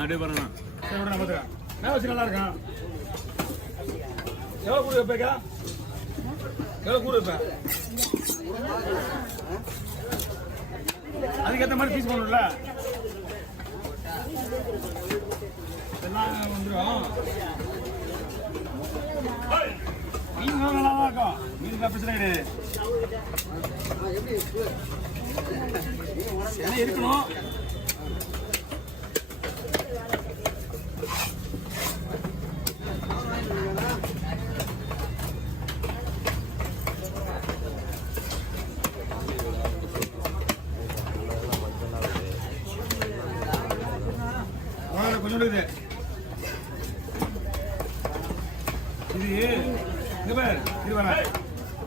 அப்படியே பாருங்க. சரி விட நம்ம நான் வச்சு நல்லா இருக்கான். எவ்வளோ கூட வைப்பேக்கா? எவ்வளோ கூட வைப்பேன்? அதுக்கேற்ற மாதிரி பீஸ் பண்ணணும்ல. எல்லாம் வந்துடும். மீன் நல்லா தான் இருக்கும். மீன் பிரச்சனை கிடையாது. என்ன இருக்கணும்? கொஞ்சம் இது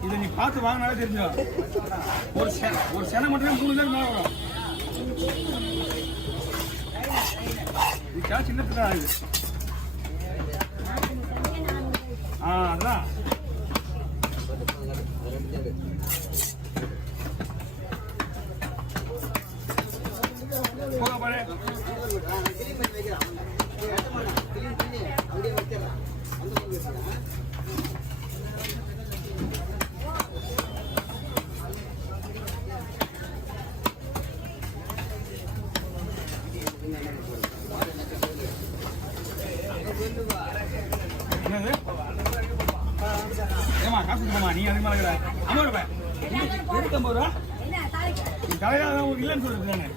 இதை நீ பார்த்து வாங்கினாலே தெரிஞ்சோ. ஒரு செனை மட்டுமே 3 பேர் மேலே வரும். இதுக்காக சின்னத்துக்கு தான் ஆகுது. அதான் போக பாரு. என்னது ஏமா காசு கொடுமா? நீ அதிகமாக இருக்கிற 50 ரூபாய். 50 ரூபா தலையாக இல்லைன்னு சொல்றது தானே.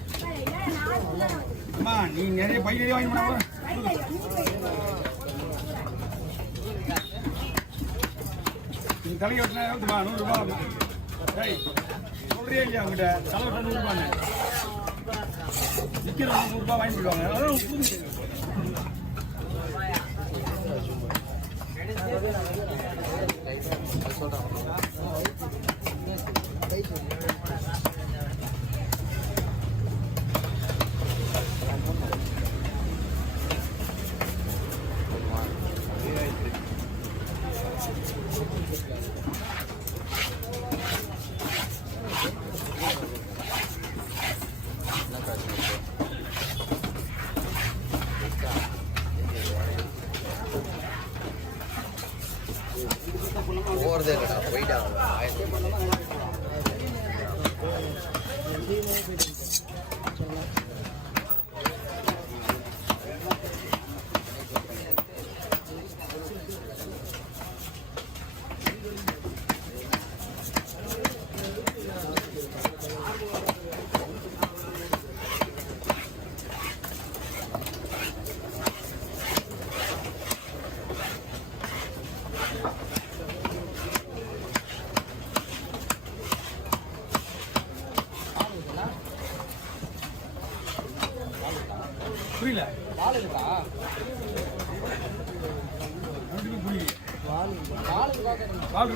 அம்மா நீ நிறைய பை நிறைய வாங்கி போனா நீ தலையை வெட்டினா 100 ரூபா. சரி சொல்றியா இல்லையா? அவங்ககிட்ட தலை வெட்ட 100 ரூபான்னு விற்கிற 100 ரூபா வாங்கி போடுவாங்க. அதான் போறதே இல்லடா, போயிட்டாங்க. புரியல. வாழ்க்கை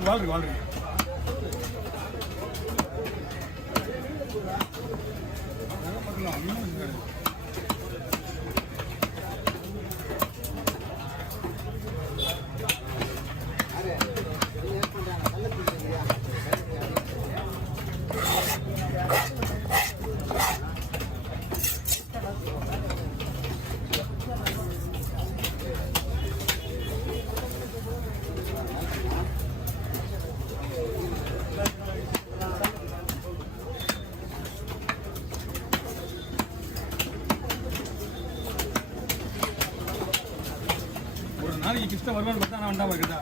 நாளைக்கு கிருஷ்ண வருவான்னு பார்த்தா நான் வண்டாம இருக்குதா?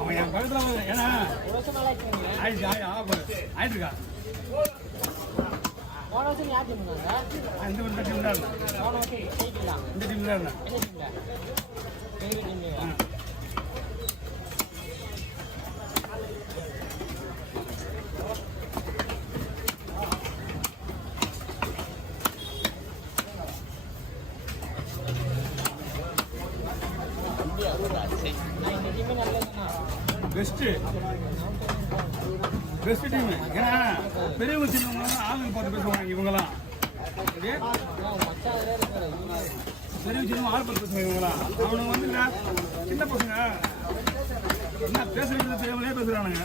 அவன் என் பக்கத்தில் ஏன்னா ஆயிட்டுருக்கா. இந்த டீம் தான் இந்த டீம் தான் பெஸ்ட் டீம். ஏன்னா பெரியவங்க சின்னவங்க ஆளுங்க பார்த்து பேசுவாங்க. இவங்கெல்லாம் பெரிய சின்னவங்க ஆள் பார்த்து பேசுவாங்க. இவங்களாம் அவனுங்க வந்து சின்ன பசங்க என்ன பேசுறது தெரியாமலே பேசுறானுங்க.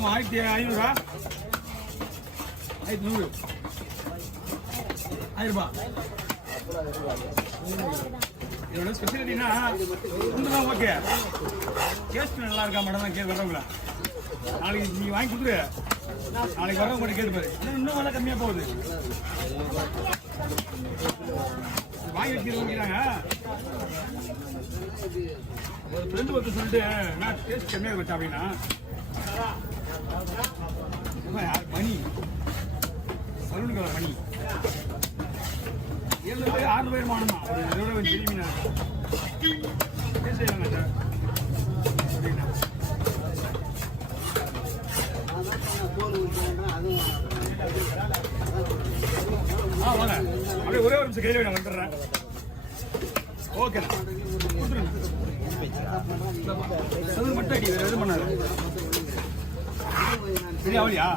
எவ்வளோமா 1500? 1100. 1000 ரூபாய். இதோட ஸ்பெஷாலிட்டினா தான் ஓகே, டேஸ்ட் நல்லா இருக்கா மேடம் தான் கேட்டு வரவங்களா. நாளைக்கு நீ வாங்கி கொடுத்துரு, நாளைக்கு வரவங்க மட்டும் கேட்டு பாரு. இன்னும் விலை கம்மியாக போகுது. வாங்கி வச்சுக்கிறாங்க. ஒரு ஃப்ரெண்டு வந்து சொல்லிட்டு நான் டேஸ்ட் கம்மியாக வச்சா அப்படின்னா மணி சலூனுக்கு வர மணி 7 பேர் 6 பேர் மாணுமா ஒரு இதோட கொஞ்சம் பெரிய மீனா டேஸ்ட் செய்யலாங்க சார் அப்படின்னா. வாங்க அப்படியே ஒரே ஒரு நிமிஷம் கையில் நான் வந்துடுறேன். ஓகே அது மட்டும் அடி வேறு எதுவும் பண்ணாது. சரி அவளியா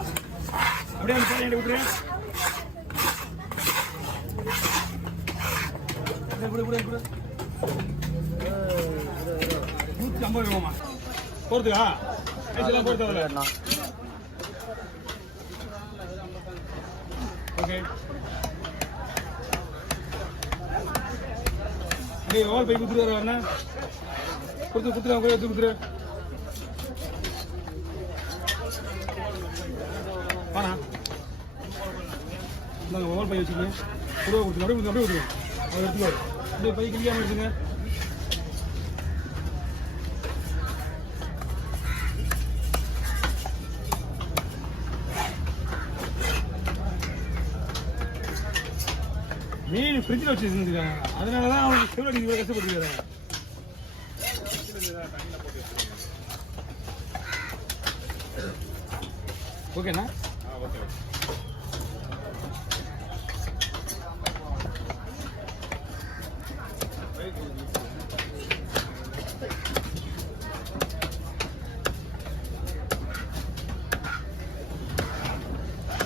அப்படியே அந்த பேரை விட்டுறேன். கூட 150 ரூபாமா போகிறதுக்கா? பேசலாம் போகிறது. ஓகே எவ்வளோ போய் கொடுத்துருவாரு அண்ணா? கொடுத்துருவாங்க எடுத்து கொடுத்துரு. வாண்ணா இந்தாங்க எவ்வளோ பை வச்சுக்கோங்க. கொடுத்து அப்படியே கொடுத்துருவோம். அவர் எடுத்துக்குவார். அப்படியே பை கிளியாமல் எடுத்துங்க. மீன் ஃப்ரிட்ஜில் வச்சு செஞ்சுருக்காங்க. அதனால தான் அவனுக்கு செவ்வளோ இவ்வளோ கஷ்டப்பட்டுருக்காங்க. ஓகேண்ணா ஓகே.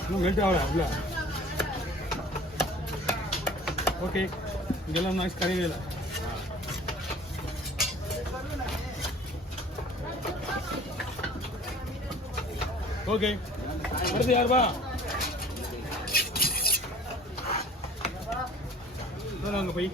இன்னும் மெல்ட் ஆகல இல்லை. ஓகே இங்கெல்லாம் நாய்ஸ் கரையே இல்லை. ஓகே அடுத்து யாருப்பா? அங்கே போய்